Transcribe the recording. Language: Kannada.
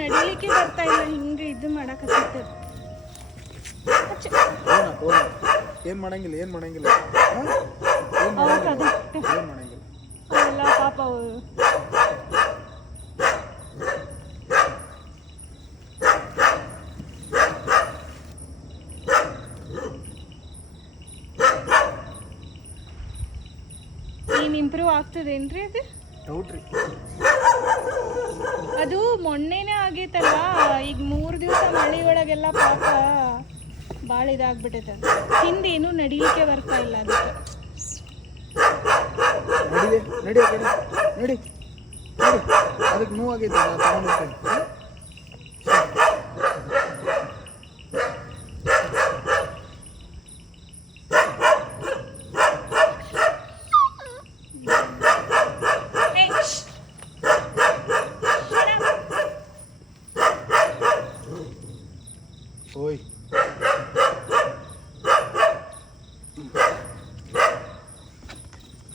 ನಡಿಲಿಕ್ಕೆ ಬರ್ತಾ ಇಲ್ಲ, ಹಿಂಗೆ ಇದು ಮಾಡಕತ್ತಿತ್ತು. ಏನು ಮಾಡಂಗಿಲ್ಲ, ಏನು ಮಾಡಂಗಿಲ್ಲ, ಏನು ಮಾಡಂಗಿಲ್ಲ. ಅವೆಲ್ಲ ಪಾಪ ಅವರು ಏನು ಇಂಪ್ರೂವ್ ಆಗ್ತದೇನ್ರಿ ಅದು? ಡೌಟ್ ರೀ, ಅದು ಮೊನ್ನೆನೇ ಆಗೈತಲ್ಲ, ಈಗ 3 ದಿವಸ ಮಳೆ ಒಳಗೆಲ್ಲ ಪಾಪ ಭಾಳ ಇದಾಗ್ಬಿಟ್ಟೈತೆ. ಹಿಂದೇನು ನಡಿಲಿಕ್ಕೆ ಬರ್ತಾ ಇಲ್ಲ ಅದಕ್ಕೆ. ನಡಿ ನಡಿ ಆ ಕಡೆ ನಡಿ ನಡಿ, ಅದಕ್ಕೆ ನೋವಾಗೈತೆ, ನಾನು ತಗೊಂಡು ಹೋಗ್ತೇನೆ. ಓಯ್